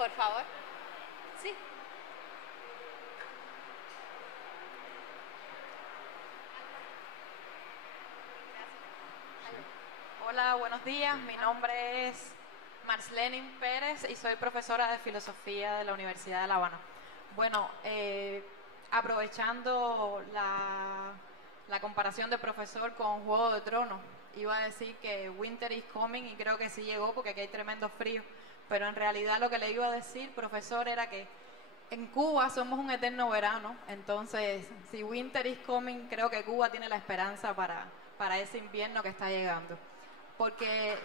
Por favor. Sí. Hola, buenos días. Mi nombre es Marslenin Pérez y soy profesora de filosofía de la Universidad de La Habana. Bueno, aprovechando la comparación de profesor con Juego de Tronos, iba a decir que Winter is coming y creo que sí llegó porque aquí hay tremendo frío, pero en realidad lo que le iba a decir, profesor, era que en Cuba somos un eterno verano, entonces si Winter is coming, creo que Cuba tiene la esperanza para ese invierno que está llegando. Porque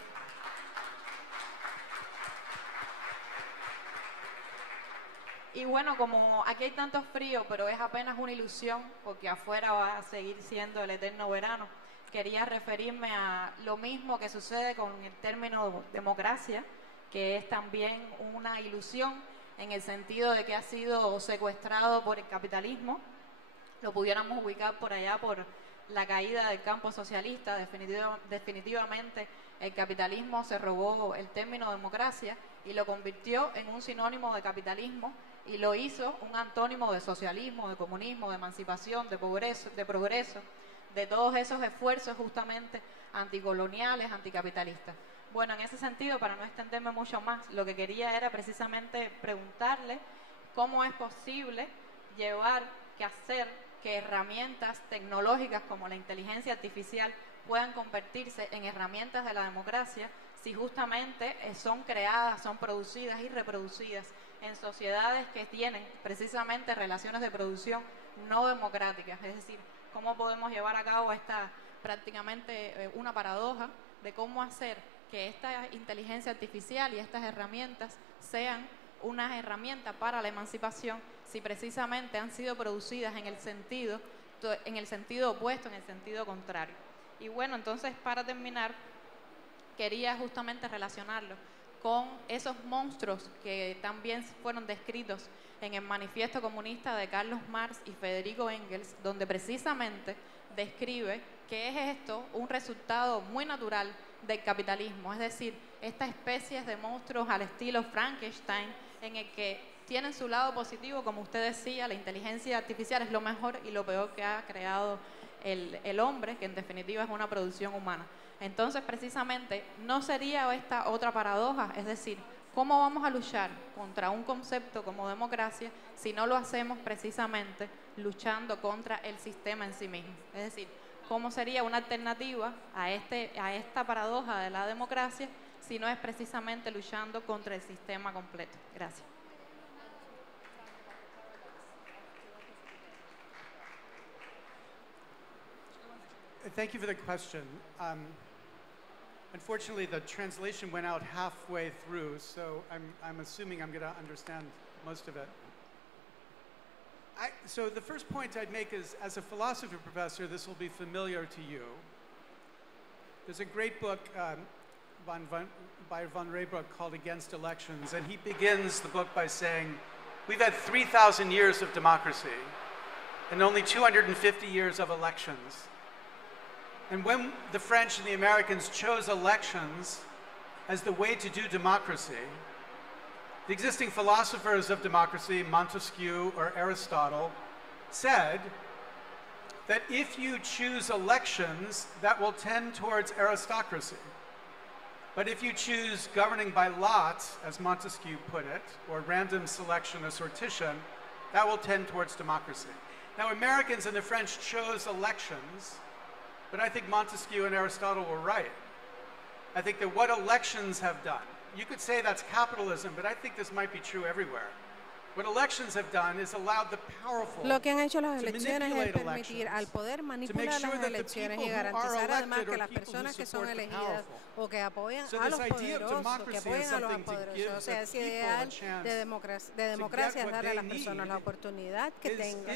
y bueno, como aquí hay tanto frío, pero es apenas una ilusión, porque afuera va a seguir siendo el eterno verano, quería referirme a lo mismo que sucede con el término democracia, que es también una ilusión en el sentido de que ha sido secuestrado por el capitalismo. Lo pudiéramos ubicar por allá por la caída del campo socialista. Definitivamente el capitalismo se robó el término democracia y lo convirtió en un sinónimo de capitalismo y lo hizo un antónimo de socialismo, de comunismo, de emancipación, de progreso, de todos esos esfuerzos justamente anticoloniales, anticapitalistas. Bueno, en ese sentido, para no extenderme mucho más, lo que quería era precisamente preguntarle cómo es posible hacer que herramientas tecnológicas como la inteligencia artificial puedan convertirse en herramientas de la democracia si justamente son creadas, son producidas y reproducidas en sociedades que tienen precisamente relaciones de producción no democráticas. Es decir, cómo podemos llevar a cabo esta prácticamente una paradoja de cómo hacer que esta inteligencia artificial y estas herramientas sean unas herramientas para la emancipación si precisamente han sido producidas en el sentido opuesto, en el sentido contrario. Y bueno, entonces para terminar, quería justamente relacionarlo con esos monstruos que también fueron descritos en el Manifiesto Comunista de Carlos Marx y Federico Engels, donde precisamente describe que es esto un resultado muy natural del capitalismo, es decir, estas especies de monstruos al estilo Frankenstein, en el que tienen su lado positivo, como usted decía, la inteligencia artificial es lo mejor y lo peor que ha creado el hombre, que en definitiva es una producción humana. Entonces, precisamente, ¿no sería esta otra paradoja? Es decir, ¿cómo vamos a luchar contra un concepto como democracia si no lo hacemos precisamente luchando contra el sistema en sí mismo? Es decir, ¿cómo sería una alternativa a esta paradoja de la democracia si no es precisamente luchando contra el sistema completo? Gracias. Thank you for the question. Unfortunately, the translation went out halfway through, so I'm assuming I'm going to understand most of it. So the first point I'd make is, as a philosophy professor, this will be familiar to you. There's a great book by von Rehbruck called Against Elections, and he begins the book by saying, we've had 3,000 years of democracy and only 250 years of elections. And when the French and the Americans chose elections as the way to do democracy, the existing philosophers of democracy, Montesquieu or Aristotle, said that if you choose elections, that will tend towards aristocracy. But if you choose governing by lot, as Montesquieu put it, or random selection or sortition, that will tend towards democracy. Now, Americans and the French chose elections, but I think Montesquieu and Aristotle were right. I think that what elections have done, you could say that's capitalism, but I think this might be true everywhere. What elections have done is allowed the powerful Lo que han hecho las to elecciones es manipulate permitir al elections, poder to make manipular sure las that the elecciones people y who are garantizar además elected que are las people who personas que son support the elegidas powerful. o que apoyan So a los this idea of poderosos, que democracy is apoyan a los something to poderosos. give O sea, the ese people a ideal chance de to democracia get es what darle a they las personas la need oportunidad que is tengan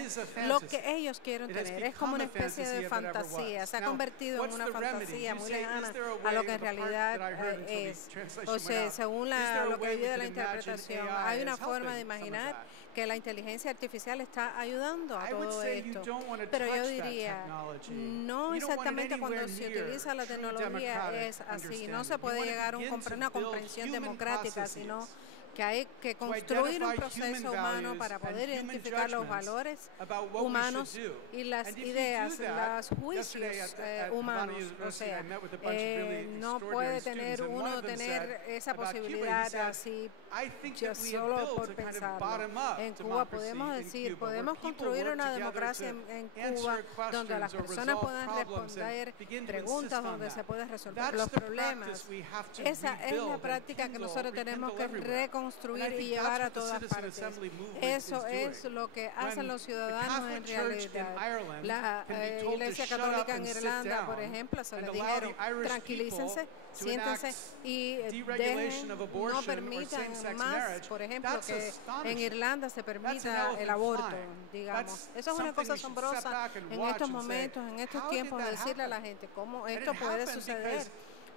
a lo fantasy. que ellos quieren It has tener. Es como una become a especie fantasy de if it ever fantasía. was. Se ha Now, convertido en what's una the remedy? fantasía You muy say, lejana is there a a lo way, que en the part realidad that I heard until the es. translation O went sea, out, según is there a lo que way vi we de can la imagine interpretación, AI hay una is forma de helping some of imaginar that? que la inteligencia artificial está ayudando a I would todo say you esto. don't want to Pero yo touch that diría, technology. no You don't want it exactamente cuando anywhere se near utiliza la true tecnología democratic es así. No understanding. se You puede want to llegar a begin to una build comprensión human democrática, sino processes que hay que to construir un identify proceso human humano values para and poder human identificar los judgments valores about what we humanos should do. y las And if you ideas, do that, los juicios yesterday at humanos. Havana O University, sea, I met with a bunch of really no extraordinary puede students, tener and one uno of them tener said esa about Cuba, he posibilidad said, así I think ya that we have solo built por a kind of pensarlo. bottom-up En Cuba podemos democracy in decir, Cuba, where podemos people construir work una together democracia to en answer Cuba donde las questions or personas resolve puedan problems responder and begin to preguntas, insist on donde that. se pueden resolver That's los the problemas. practice we have to Esa es la rebuild and práctica que nosotros tenemos que rekindle everywhere. reconstruir And I y think llevar that's a what the todas Citizen partes. Assembly movement Eso is es doing. lo que hacen When los the ciudadanos Catholic en Church in realidad. Ireland La can be told to Iglesia shut up Católica en and sit Irlanda, por down ejemplo, se and les allow dijeron, the Irish tranquilícense, people to siéntense enact y deregulation dejen, of no abortion or permitan same-sex más, marriage. por ejemplo, That's que en astonishing. Irlanda se That's an permita elephant el aborto, flying. digamos. That's Eso es una something cosa we should step asombrosa back and en watch estos and say, momentos, en estos how did tiempos, that decirle a la happen? gente cómo And esto it puede happened suceder. because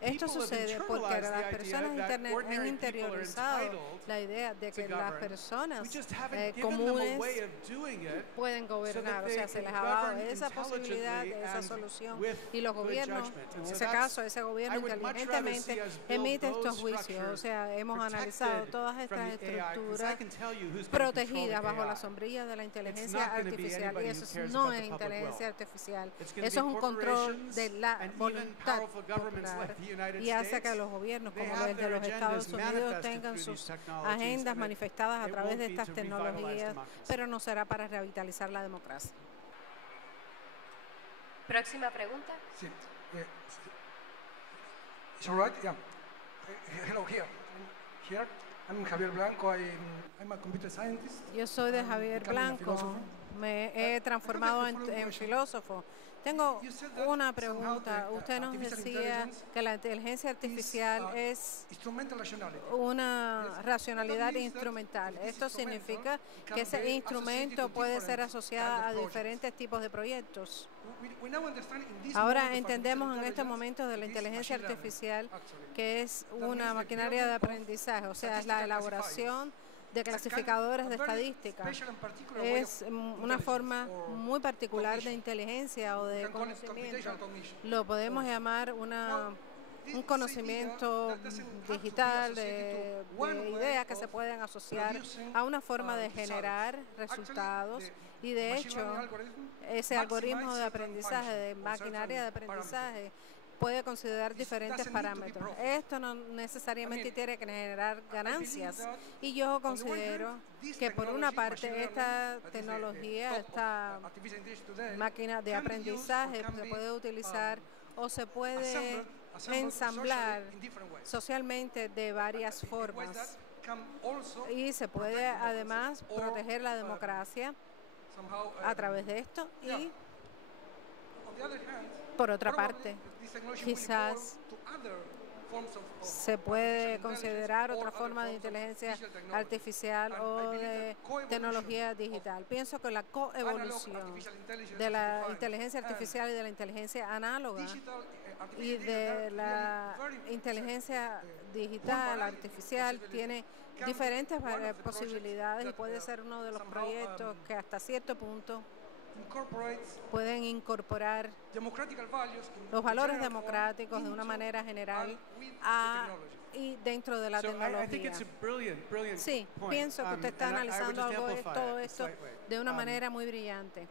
Esto people have sucede porque internalized las the personas idea that han ordinary people are interiorizado entitled la idea de que to las govern. We personas just haven't given them a comunes way of doing it pueden gobernar, o they sea, se can les ha dado govern esa posibilidad, intelligently esa and solución, with y los good gobiernos, judgment. en And so ese that's- caso, ese I gobierno would much rather inteligentemente see us build emite those estos juicios, o structures sea, hemos analizado protected todas from estas the AI, 'cause I estructuras can tell you who's gonna control protegidas the bajo la AI. sombrilla de la not inteligencia gonna be artificial, y anybody who eso cares no about es the public inteligencia will. artificial, It's gonna eso es be un control corporations de la and even voluntad powerful governments popular, like the United y hace que States, los gobiernos they como have el de their los Estados agendas Unidos manifested tengan through sus these technologies, agendas and manifestadas a it través won't de be estas to revitalize tecnologías, democracy. pero no será para revitalizar la democracia. Próxima pregunta. Sí. It's all right? Yeah. Hello, here. Here. I'm Javier Blanco. I'm a computer scientist. Yo soy de I'm Javier becoming a Blanco, philosopher. me he transformado en filósofo. Tengo You said that una somehow pregunta. the, Usted nos artificial decía intelligence que la inteligencia artificial es instrumental rationality. una Yes. racionalidad That means that instrumental. this Esto instrumental significa can que ese be instrumento associated to puede ser different asociado kind a of projects. diferentes tipos de proyectos. We now understand in this moment Ahora of entendemos en artificial estos intelligence, momentos de la it is inteligencia machine learning, artificial actually. que es That means una the maquinaria de creation of aprendizaje, o sea, es la statistical elaboración de It's a kind- clasificadores de a very estadística. special and particular way Es of una intelligence forma or muy particular de cognition. inteligencia o We de can call it conocimiento. computational cognition. Lo podemos Or- llamar Now, this un is conocimiento idea that doesn't have to be digital associated to de one way ideas que se of pueden asociar producing, a una forma de results. generar Actually, resultados, the y de machine hecho learning algorithm ese maximize algoritmo de certain aprendizaje, de functions or maquinaria de certain aprendizaje, puede considerar This diferentes doesn't need to be parámetros. profit. Esto no necesariamente I mean, tiene que generar ganancias. that Y yo on the one considero hand, this que por una technology, parte machine esta learning, that is the tecnología, top of esta artificial intelligence today, máquina de can be used or aprendizaje can se be, puede utilizar o se puede assembled ensamblar socially in different ways. socialmente de varias In ways that formas, can also y se puede protect democracy además or, proteger la democracia somehow, a través de esto, y yeah. On the other hand, por otra probably parte this technology will quizás evolve to other forms of se puede artificial considerar intelligence otra or forma de other forms of inteligencia digital technology. artificial And o I believe de that coevolution tecnología of digital. Pienso que la analog coevolución artificial intelligence de as la defined inteligencia and artificial y de la inteligencia análoga digital, artificial y de intelligence la are really inteligencia one digital, variety of artificial, possibilities. tiene Can diferentes be one of the posibilidades, y projects puede that, ser uno de los somehow, proyectos que hasta cierto punto incorporates pueden incorporar democratic values in los valores general form democráticos de una into manera general and with the a, technology. y dentro de la So I think tecnología. it's a brilliant Sí, point. pienso que usted está And I would analizando just algo amplify todo it esto slightly. de una manera muy brillante.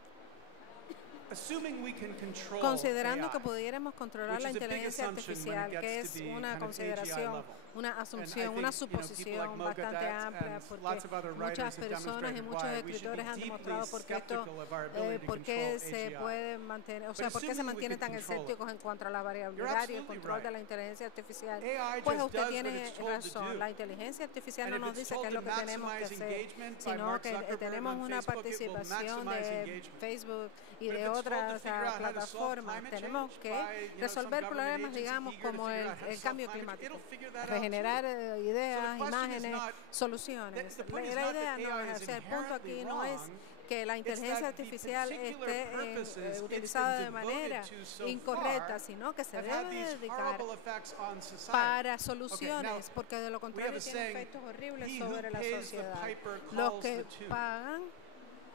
Assuming we can control Considerando AI, que pudiéramos controlar which la is a big inteligencia assumption when it artificial, que gets to es be una kind of AGI consideración, level. una And I asunción, think, una people like suposición Mo bastante Gadet amplia, and porque lots of other muchas writers have personas y demonstrated muchos why we should be escritores han deeply demostrado por qué esto, skeptical of our ability to por qué control se AGI. puede mantener, o sea, But por qué se assuming we mantienen could tan control it. escépticos en cuanto a la variabilidad y el absolutely control de right. la inteligencia artificial. AI Pues just usted does what tiene it's told to razón, do. la inteligencia artificial And no if nos it's dice told qué es to lo que tenemos que maximize hacer, engagement by sino Mark que Zuckerberg tenemos on una Facebook, it will participación maximize de engagement. Facebook y But if de it's told to otras figure out how to solve plataformas. climate Tenemos change que by, some resolver government problemas, agency digamos, eager to como figure out how to el solve cambio climate change, climático. it'll figure that out Regenerar too. ideas, So the question is imágenes, not- soluciones. the point is La not idea that no AI es, is o sea, el punto aquí inherently no es wrong, que la it's inteligencia that the artificial particular esté purposes it's utilizada been de manera devoted to so incorrecta, far sino que se have had debe these dedicar horrible effects on society. para Okay, soluciones, now, porque de lo we have contrario a tiene saying, efectos horribles "He who sobre la pays the sociedad. piper Los calls que the tune." pagan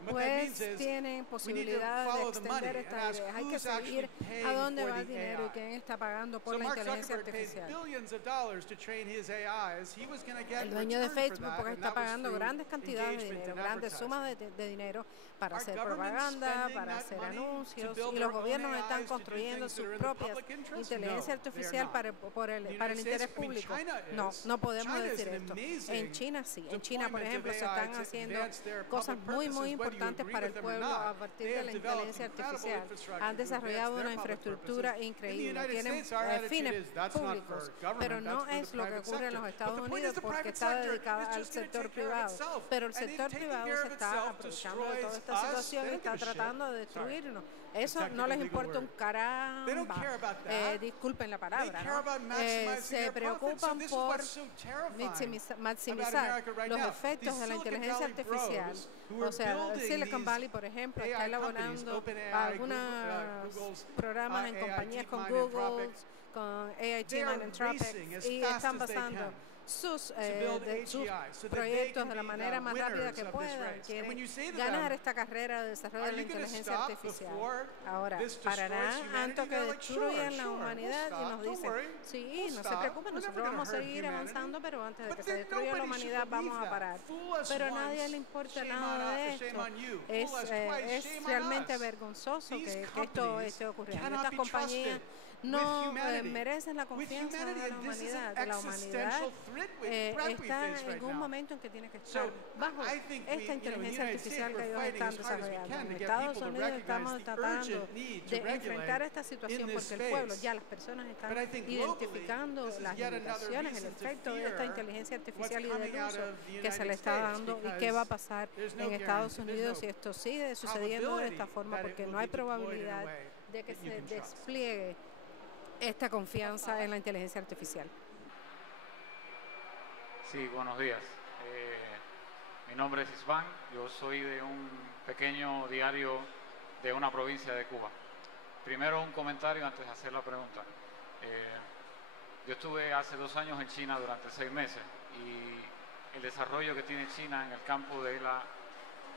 And what that means pues is tienen we need to posibilidad de follow the money extender and esta ask idea. Hay que who's actually seguir paying a dónde for va el the dinero y AI. quién está pagando por So la Mark inteligencia Zuckerberg paid artificial. billions of dollars to train his AIs. He was going to get El dueño de return for Facebook that, porque and está that was pagando through grandes cantidades de engagement dinero, and grandes sumas advertising. de dinero para Our hacer government's propaganda, spending para that hacer money to anuncios, build y their los own gobiernos están AIs to do construyendo things that sus are in the propias public interest? inteligencia No, they are artificial not. para The el United interés States, I mean, público. China No, is. no podemos China is decir an esto. amazing En China sí. En China, por deployment ejemplo, of se AI están to haciendo advance their cosas public muy, purposes, muy whether you importantes agree para with el them or pueblo not. a partir They de have la developed inteligencia incredible artificial. infrastructure Han to advance desarrollado their una public infraestructura purposes. In the increíble. United Tienen States, our attitude fines is that's not públicos, for government, pero no that's for es the lo que private ocurre en sector. los Estados But the point Unidos is the porque private está sector dedicado is al just gonna sector take care of privado. itself. Pero el And if sector taking privado care se of está itself aprovechando de toda destroys esta us, situación they y don't está give a shit. tratando de Sorry. destruirnos. The Eso no technical les legal importa un word. They don't care caramba. about that. Disculpen la They palabra, care about ¿no? maximizing Se their profits. So preocupan this is por what's so terrifying about maximizar America right los now. efectos These de la Silicon inteligencia Valley artificial. bros who O are sea, building Silicon these Valley, por ejemplo, está AI companies, elaborando OpenAI, algunos Google's, programas en AI, compañías con DeepMind, Google, Anthropic. con AIT, They are Anthropic, racing as y fast están as they basando can sus build sus AGI so that they proyectos can de la be manera the más rápida winners que of this puedan. race. And Quieren when you say to ganar them, esta carrera de desarrollo "Are de la you gonna inteligencia stop artificial. before Ahora, this destroys pararán humanity?" antes que They're like, destruyan la "Sure, humanidad we'll y nos stop. Don't dicen, worry. sí, We'll no se stop. preocupen, We're nosotros never vamos a gonna hurt seguir humanity." avanzando, pero antes de But que se then destruya la nobody should humanidad vamos believe a that. parar. Fool us Pero a nadie once, le importa shame nada on de us, shame esto. on you. Es Fool us twice, shame on realmente us. vergonzoso These que esto companies esté ocurriendo. cannot Estas be compañías trusted no with humanity. merecen la With confianza humanity, de la and this is humanidad. an De la humanidad existential threat we está face en right un now. momento en que tiene que estar So, bajo I think we, esta in the inteligencia United States, artificial que we're ellos fighting están as hard as we desarrollando. can En to get Estados people to Unidos recognize estamos the tratando urgent need to de enfrentar regulate esta situación in this porque el pueblo, space. ya las personas están But I think globally, identificando this is las yet another limitaciones, el reason to efecto de esta fear inteligencia artificial y what's del coming out uso of the que se le United está States, dando y qué va a because pasar there's no en Estados guarantee, Unidos there's si no esto sigue sucediendo de esta probability forma that it porque will no hay be deployed in a probabilidad way de que that you se can trust. despliegue esta confianza en la inteligencia artificial. Sí, buenos días. Mi nombre es Isván, yo soy de un pequeño diario de una provincia de Cuba. Primero un comentario antes de hacer la pregunta. Yo estuve hace 2 años en China durante 6 meses y el desarrollo que tiene China en el campo de la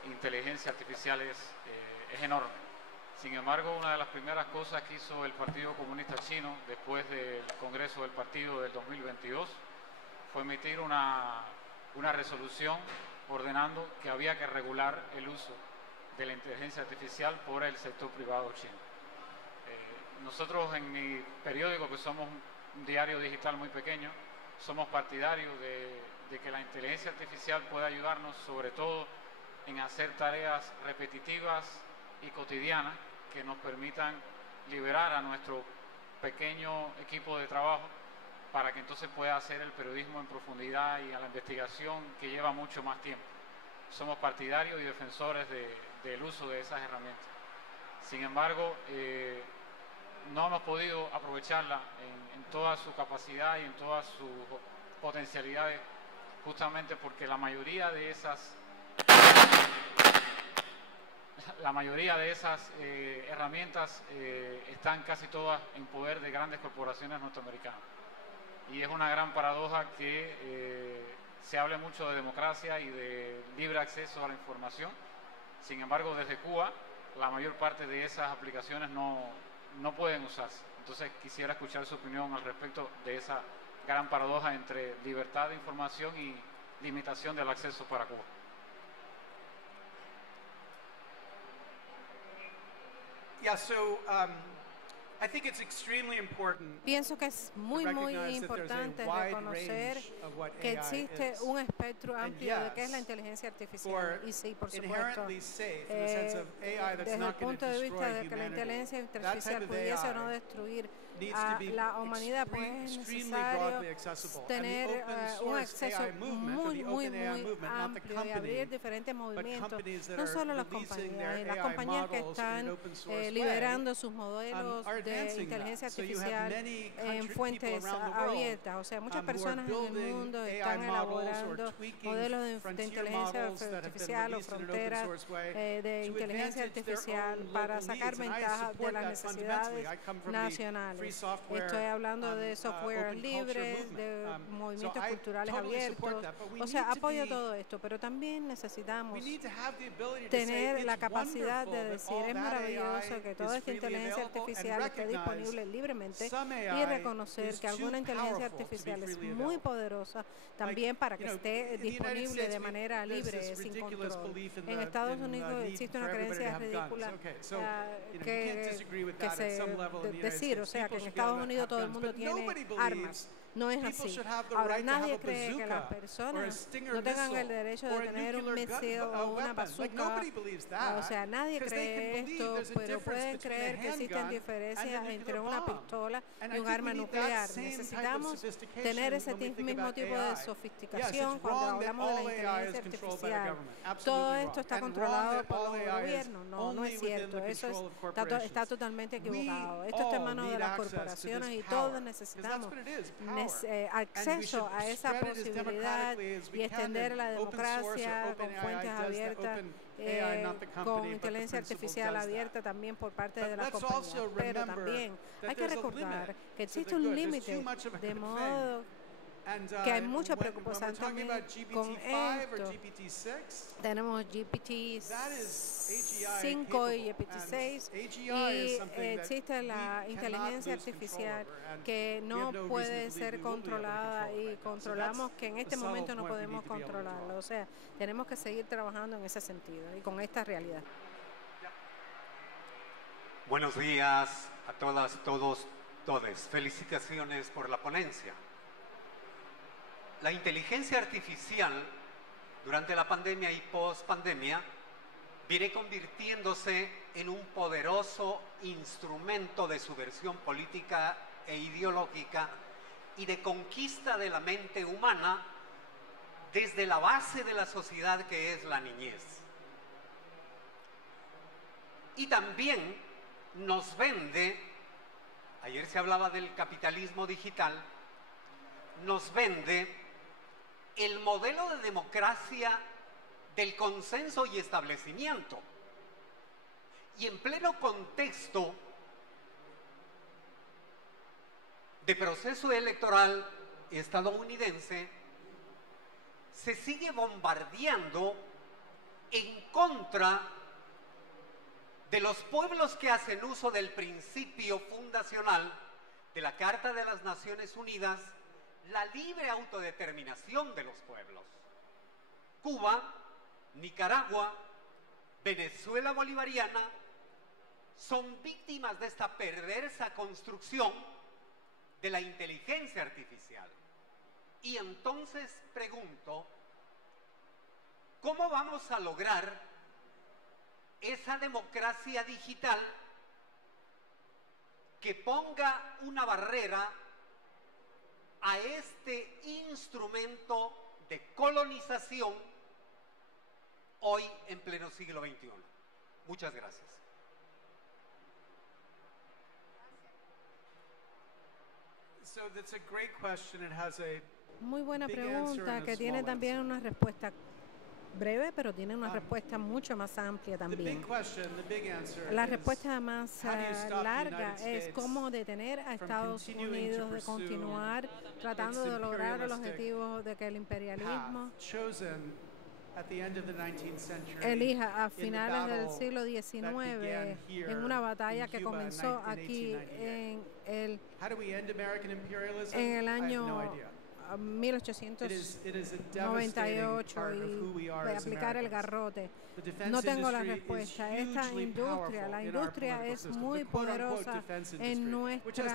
inteligencia artificial es enorme. Sin embargo, una de las primeras cosas que hizo el Partido Comunista Chino después del Congreso del Partido del 2022 fue emitir una resolución ordenando que había que regular el uso de la inteligencia artificial por el sector privado chino. Nosotros en mi periódico, que somos un diario digital muy pequeño, somos partidarios de que la inteligencia artificial pueda ayudarnos sobre todo en hacer tareas repetitivas y cotidianas que nos permitan liberar a nuestro pequeño equipo de trabajo para que entonces pueda hacer el periodismo en profundidad y a la investigación que lleva mucho más tiempo. Somos partidarios y defensores del uso de esas herramientas. Sin embargo, no hemos podido aprovecharla en toda su capacidad y en todas sus potencialidades, justamente porque la mayoría de esas herramientas están casi todas en poder de grandes corporaciones norteamericanas. Y es una gran paradoja que se hable mucho de democracia y de libre acceso a la información. Sin embargo, desde Cuba, la mayor parte de esas aplicaciones no pueden usarse. Entonces, quisiera escuchar su opinión al respecto de esa gran paradoja entre libertad de información y limitación del acceso para Cuba. Yeah, so I think it's extremely important Pienso que es muy, muy importante reconocer que existe un espectro amplio de qué es la inteligencia artificial. Y sí, por supuesto, desde el punto de vista de que la inteligencia artificial pudiese o no destruir a la humanidad, pues es necesario tener un acceso muy, muy, muy amplio y abrir diferentes movimientos, no solo las compañías que están liberando sus modelos de inteligencia artificial en fuentes abiertas. O sea, muchas personas en el mundo están elaborando modelos de inteligencia artificial o fronteras de inteligencia artificial para sacar ventaja de las necesidades nacionales. Estoy hablando de software libre, de movimientos culturales abiertos. O sea, apoyo todo esto, pero también necesitamos tener la capacidad de decir es maravilloso que toda esta inteligencia artificial esté disponible libremente y reconocer que alguna inteligencia artificial es muy poderosa también para que esté disponible de manera libre, sin control. En Estados Unidos existe una creencia ridícula que se decir, o sea, que en Estados Unidos todo el mundo tiene armas. No es así. Ahora, nadie cree que las personas no tengan el derecho de tener un misil o una bazooka. O sea, nadie cree esto, pero pueden creer que existen diferencias entre una pistola y un arma nuclear. Necesitamos tener ese mismo tipo de sofisticación cuando hablamos de la inteligencia artificial. Todo esto está controlado por los gobiernos. No, no es cierto. Eso está totalmente equivocado. Esto está en manos de las corporaciones y todos necesitamos acceso a esa posibilidad y extender la democracia con fuentes abiertas, con inteligencia artificial abierta también por parte de las compañías. Pero también hay que recordar que existe un límite, de modo que hay mucha preocupación también con esto. Tenemos GPT-5 y GPT-6 y existe la inteligencia artificial que no puede ser controlada y controlamos que en este momento no podemos controlarlo. O sea, tenemos que seguir trabajando en ese sentido y con esta realidad. Buenos días a todas, todos, todes. Felicitaciones por la ponencia. La inteligencia artificial durante la pandemia y post-pandemia viene convirtiéndose en un poderoso instrumento de subversión política e ideológica y de conquista de la mente humana desde la base de la sociedad que es la niñez. Y también nos vende, ayer se hablaba del capitalismo digital, nos vende el modelo de democracia del consenso y establecimiento. Y en pleno contexto de proceso electoral estadounidense, se sigue bombardeando en contra de los pueblos que hacen uso del principio fundacional de la Carta de las Naciones Unidas, la libre autodeterminación de los pueblos. Cuba, Nicaragua, Venezuela bolivariana son víctimas de esta perversa construcción de la inteligencia artificial. Y entonces pregunto, ¿cómo vamos a lograr esa democracia digital que ponga una barrera a este instrumento de colonización hoy en pleno siglo XXI? Muchas gracias. Muy buena pregunta que tiene también una respuesta breve, pero tiene una respuesta mucho más amplia también. La respuesta más larga es cómo detener a Estados Unidos de continuar tratando de lograr los objetivos de que el imperialismo elija a finales del siglo XIX en una batalla que comenzó aquí en el año 1898 y aplicar el garrote. No tengo la respuesta. Esta industria, la industria es muy poderosa en nuestro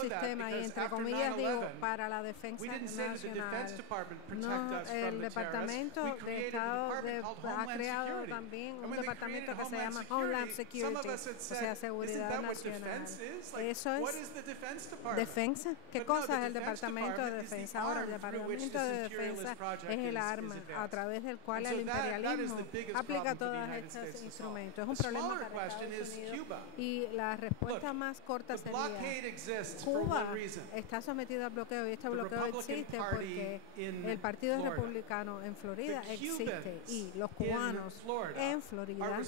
sistema y entre comillas digo para la defensa nacional. El Departamento de Estado ha creado también un departamento que se llama Homeland Security, o sea, seguridad nacional. Eso es defensa. ¿Qué cosa es el Departamento de Defensa? Ahora, el Departamento de Defensa es el arma a través del cual el imperialismo aplica todos estos instrumentos. Es un problema para Estados Unidos y la respuesta más corta sería: Cuba está sometido al bloqueo y este bloqueo existe porque el Partido Republicano en Florida existe y los cubanos en Florida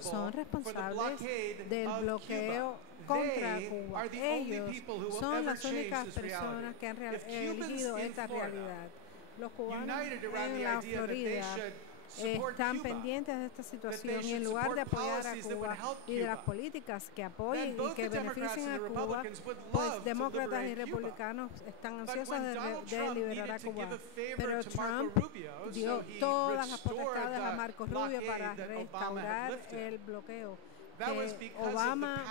son responsables del bloqueo contra Cuba. Ellos son las únicas personas que han elegido esta realidad. Los cubanos en la Florida están pendientes de esta situación y en lugar de apoyar a Cuba y de las políticas que apoyen y que beneficien a Cuba, pues demócratas y republicanos están ansiosos de liberar a Cuba. Pero Trump dio todas las potestades a Marco Rubio para restaurar el bloqueo que Obama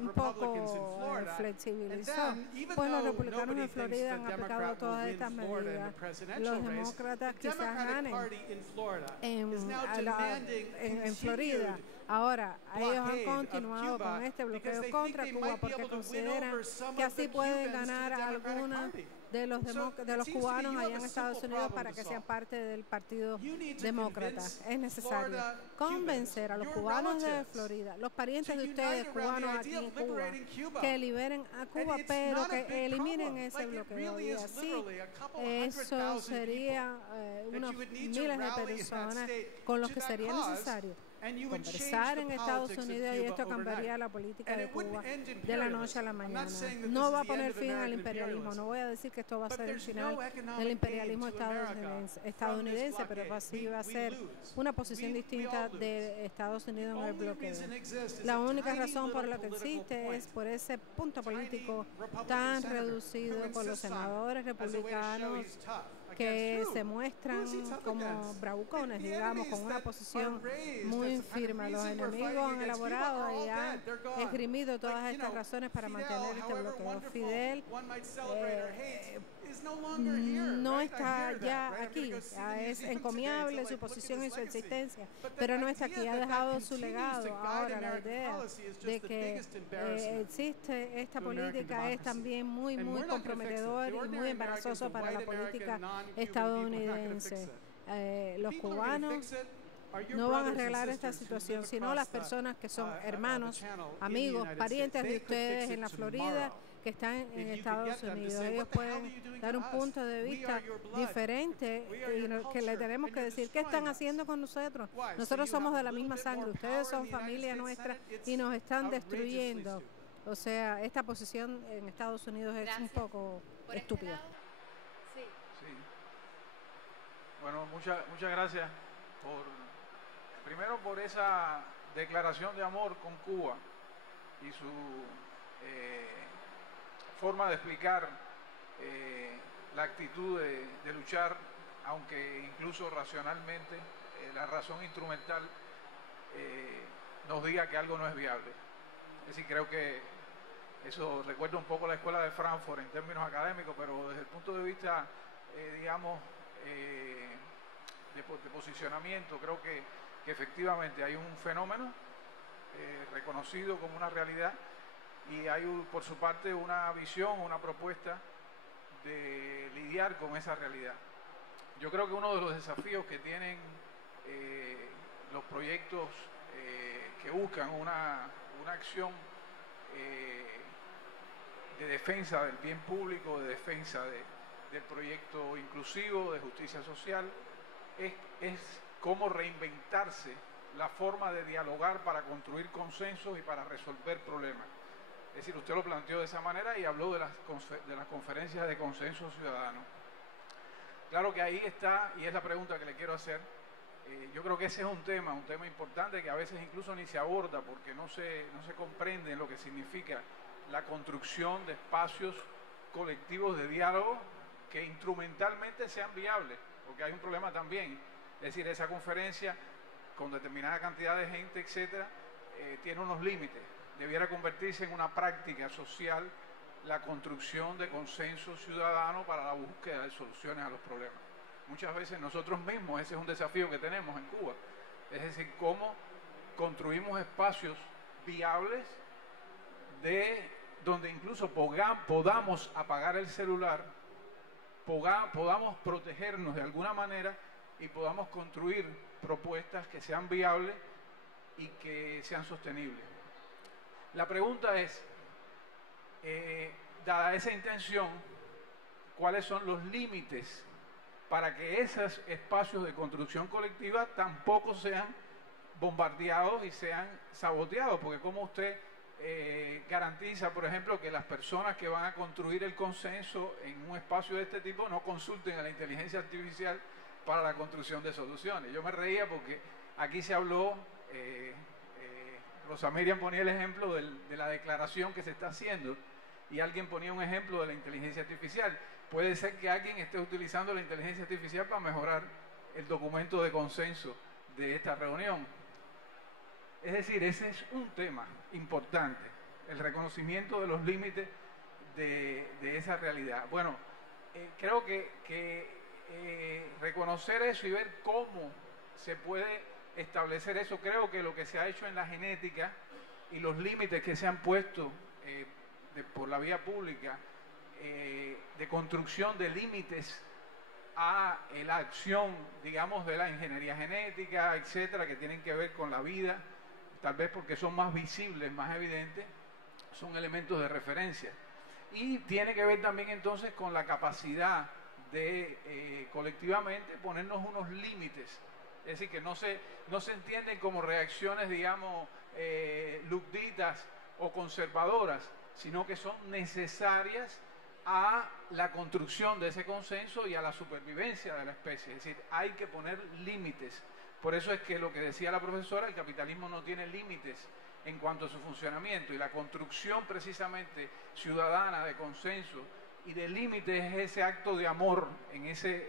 un poco flexibilizó. Pues los republicanos en Florida han aplicado todas estas medidas. Los demócratas quizás ganen en Florida. Ahora, ellos han continuado con este bloqueo contra Cuba porque consideran que así pueden ganar algunas de los cubanos allá en Estados Unidos para que sean parte del Partido Demócrata. Es necesario convencer a los cubanos de Florida, los parientes de ustedes cubanos aquí en Cuba, que liberen a Cuba, pero que eliminen ese bloqueo. Y así, eso sería unos miles de personas con los que sería necesario conversar en Estados Unidos, y esto cambiaría la política de Cuba de la noche a la mañana. No va a poner fin al imperialismo. No voy a decir que esto va a ser el final del imperialismo estadounidense, pero así va a ser una posición distinta de Estados Unidos en el bloqueo. La única razón por la que existe es por ese punto político tan reducido por los senadores republicanos que se muestran como bravucones, digamos, con una posición muy firme. Los enemigos han elaborado y han esgrimido todas estas razones para mantener este bloqueo. Fidel no está ya aquí, es encomiable su posición y su existencia, pero no está aquí, ha dejado su legado. Ahora la idea de que existe esta política es también muy comprometedor y muy embarazoso para la política estadounidense. Los cubanos no van a arreglar esta situación, sino las personas que son hermanos, amigos, parientes de ustedes en la Florida, que están en Estados Unidos. Ellos pueden dar un punto de vista diferente y que le tenemos que decir, ¿qué están haciendo con nosotros? Nosotros somos de la misma sangre, ustedes son familia nuestra y nos están destruyendo. O sea, esta posición en Estados Unidos es un poco estúpida. Sí. Bueno, muchas gracias primero por esa declaración de amor con Cuba y su forma de explicar la actitud de luchar, aunque incluso racionalmente la razón instrumental nos diga que algo no es viable. Es decir, creo que eso recuerda un poco la escuela de Frankfurt en términos académicos, pero desde el punto de vista, digamos, de posicionamiento, creo que efectivamente hay un fenómeno reconocido como una realidad, y hay por su parte una visión, una propuesta de lidiar con esa realidad. Yo creo que uno de los desafíos que tienen los proyectos que buscan una acción de defensa del bien público, de defensa del proyecto inclusivo, de justicia social, es cómo reinventarse la forma de dialogar para construir consensos y para resolver problemas. Es decir, usted lo planteó de esa manera y habló de las conferencias de consenso ciudadano. Claro que ahí está, y es la pregunta que le quiero hacer. Yo creo que ese es un tema importante que a veces incluso ni se aborda porque no se comprende lo que significa la construcción de espacios colectivos de diálogo que instrumentalmente sean viables, porque hay un problema también. Es decir, esa conferencia con determinada cantidad de gente, etcétera, tiene unos límites. Debiera convertirse en una práctica social la construcción de consenso ciudadano para la búsqueda de soluciones a los problemas. Muchas veces nosotros mismos, ese es un desafío que tenemos en Cuba, es decir, cómo construimos espacios viables donde incluso podamos apagar el celular, podamos protegernos de alguna manera y podamos construir propuestas que sean viables y que sean sostenibles. La pregunta es, dada esa intención, ¿cuáles son los límites para que esos espacios de construcción colectiva tampoco sean bombardeados y sean saboteados? Porque como usted garantiza, por ejemplo, que las personas que van a construir el consenso en un espacio de este tipo no consulten a la inteligencia artificial para la construcción de soluciones. Yo me reía porque aquí se habló, Rosa Miriam ponía el ejemplo de la declaración que se está haciendo y alguien ponía un ejemplo de la inteligencia artificial. Puede ser que alguien esté utilizando la inteligencia artificial para mejorar el documento de consenso de esta reunión. Es decir, ese es un tema importante, el reconocimiento de los límites de esa realidad. Bueno, creo que reconocer eso y ver cómo se puede establecer eso, creo que lo que se ha hecho en la genética y los límites que se han puesto por la vía pública de construcción de límites a la acción, digamos, de la ingeniería genética, etcétera, que tienen que ver con la vida, tal vez porque son más visibles, más evidentes, son elementos de referencia. Y tiene que ver también entonces con la capacidad de colectivamente ponernos unos límites, es decir, que no se entienden como reacciones, digamos, lucditas o conservadoras, sino que son necesarias a la construcción de ese consenso y a la supervivencia de la especie. Es decir, hay que poner límites. Por eso es que lo que decía la profesora, el capitalismo no tiene límites en cuanto a su funcionamiento, y la construcción precisamente ciudadana de consenso y de límites es ese acto de amor en ese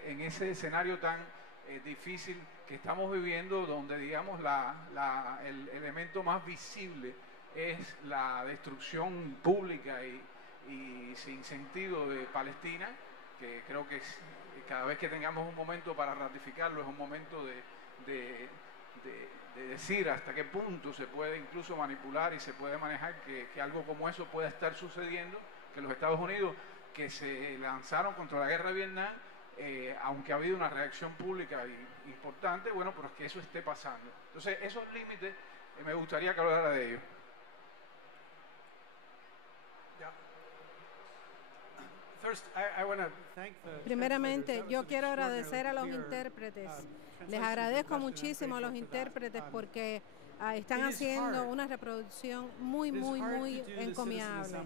escenario tan difícil que estamos viviendo, donde, digamos, el elemento más visible es la destrucción pública y sin sentido de Palestina, que creo que cada vez que tengamos un momento para ratificarlo es un momento de decir hasta qué punto se puede incluso manipular y se puede manejar que algo como eso pueda estar sucediendo, que los Estados Unidos, que se lanzaron contra la guerra de Vietnam, aunque ha habido una reacción pública importante, bueno, pero es que eso esté pasando. Entonces, esos límites, me gustaría que hablara de ellos. Primeramente, yo quiero agradecer a los intérpretes. Les agradezco muchísimo a los intérpretes porque están haciendo una reproducción muy encomiable.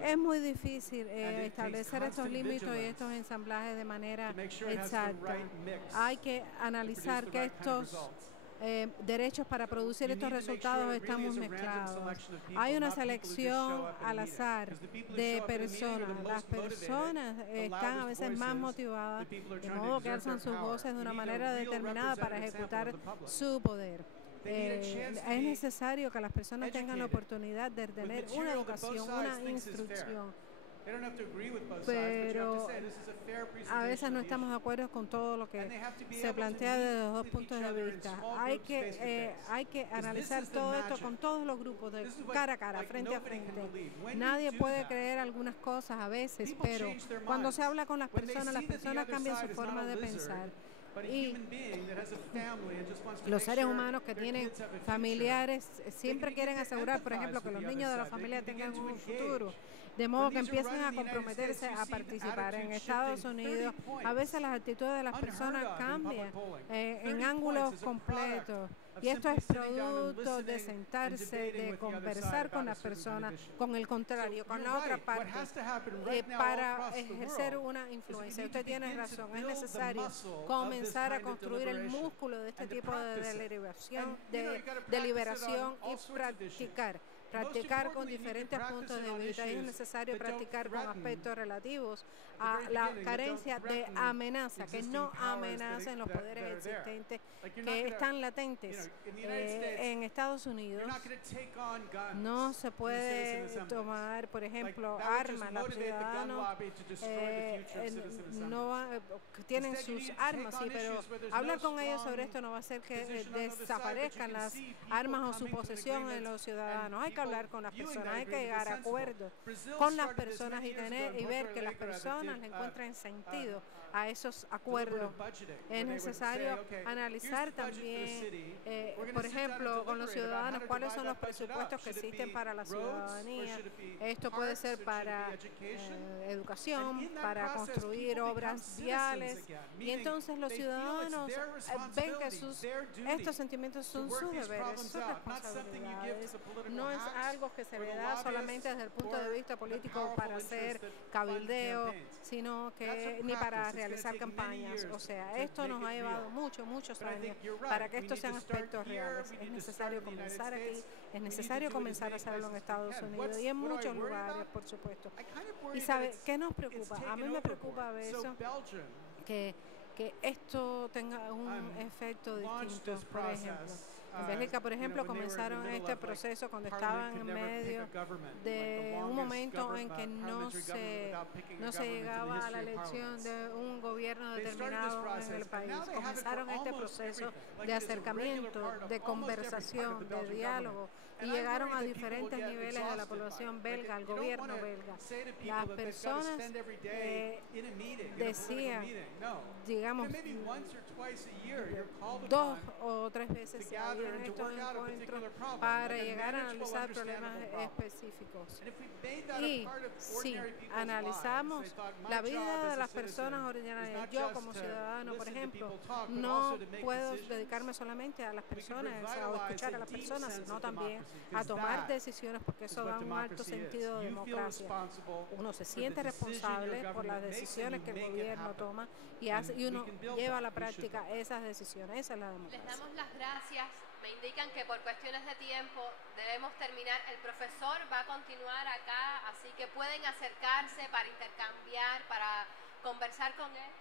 Es muy difícil establecer estos límites y estos ensamblajes de manera exacta. Hay que analizar que estos derechos para producir estos resultados están muy mezclados. Hay una selección al azar de personas. Las personas están a veces más motivadas, de modo que alzan sus voces de una manera determinada para ejecutar su poder. Es necesario que las personas tengan la oportunidad de tener una educación, una instrucción. Pero a veces no estamos de acuerdo con todo lo que se plantea desde los dos puntos de vista. Hay que analizar todo esto con todos los grupos, de cara a cara, frente a frente. Nadie puede creer algunas cosas a veces, pero cuando se habla con las personas cambian su forma de pensar. Y los seres humanos que tienen familiares siempre quieren asegurar, por ejemplo, que los niños de la familia tengan un futuro, de modo que empiezan a comprometerse a participar. En Estados Unidos, a veces las actitudes de las personas cambian en ángulos completos. Y esto es producto de sentarse, de conversar con las personas, con el contrario, con la otra parte, para ejercer una influencia. Usted tiene razón, es necesario comenzar a construir el músculo de este tipo de deliberación y practicar con diferentes puntos de vista. Es necesario practicar con aspectos relativos a la carencia de amenaza, que no amenacen los poderes existentes que están latentes. En Estados Unidos no se puede tomar, por ejemplo, armas. Los ciudadanos tienen sus armas, sí, pero hablar con ellos sobre esto no va a hacer que desaparezcan las armas o su posesión en los ciudadanos. Hay que hablar con las personas, hay que llegar a acuerdos con las personas y ver que las personas le encuentren sentido a esos acuerdos. Es necesario analizar también, por ejemplo, con los ciudadanos, cuáles son los presupuestos que existen para la ciudadanía. Esto puede ser para educación, para construir obras viales, y entonces los ciudadanos ven que estos sentimientos son sus deberes, sus responsabilidades. No es algo que se le da solamente desde el punto de vista político para hacer cabildeo, sino que ni para realizar campañas. O sea, esto nos ha llevado muchos años para que estos sean aspectos reales. Es necesario comenzar aquí, es necesario comenzar a hacerlo en Estados Unidos y en muchos lugares, por supuesto. ¿Y sabe qué nos preocupa? A mí me preocupa eso, que esto tenga un efecto distinto. Por ejemplo, en Bélgica, por ejemplo, comenzaron este proceso cuando estaban en medio de un momento en que no se llegaba a la elección de un gobierno determinado en el país. Comenzaron este proceso de acercamiento, de conversación, de diálogo, y llegaron a diferentes niveles de la población belga, al gobierno belga. Las personas decían, digamos, 2 o 3 veces se habían estos encuentros para llegar a analizar problemas específicos. Y si analizamos la vida de las personas ordinarias, yo como ciudadano, por ejemplo, no puedo dedicarme solamente a las personas o escuchar a las personas, sino también a tomar decisiones, porque eso da un alto sentido de democracia. Uno se siente responsable por las decisiones que el gobierno toma y uno lleva a la práctica esas decisiones. Esa es la democracia. Les damos las gracias. Me indican que por cuestiones de tiempo debemos terminar. El profesor va a continuar acá, así que pueden acercarse para intercambiar, para conversar con él.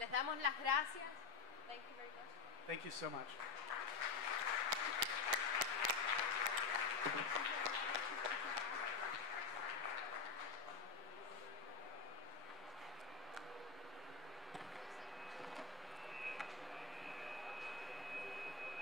Les damos las gracias. Thank you very much. Thank you so much.